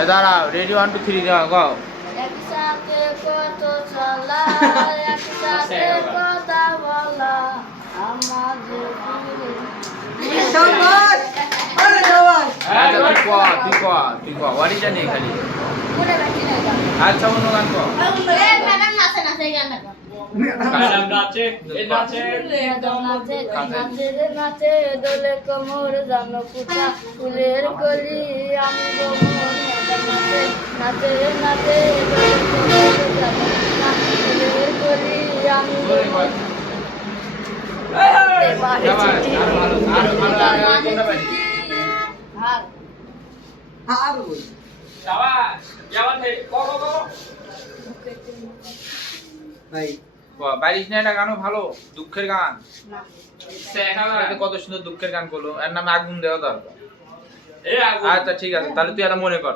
এ দাঁড়াও, রেডি 1 2 3 গাও। একসাথে কত চলা একসাথে কথা বলা আমাদের শাবাশ আরে শাবাশ আচ্ছা তুই ক ওয়ারি জানি খালি। পুরো বাকি না গান আচ্ছা অন্য গান কর। এ ম্যাডাম নাচে নাচে গানটা কর ম্যাডাম নাচে এ নাচে নাচে নাচে রে নাচে দোলে কোমর জানো কুটা ফুলের কলি আমি বমর ম্যাডাম নাচে নাচে রে নাচে দোলে কোমর জানো কুটা ফুলের কলি আমি বমর আর বল শাবাশ ইয়াবান ভাই কো ভাই বাড়ির না, এটা গানও ভালো, দুঃখের গান। সেখানে এটা কত সুন্দর দুঃখের গান করলো, এর নামে আগুন দেওয়া দরকার। এ আগু আচ্ছা ঠিক আছে, তাহলে তুই এটা মনে কর।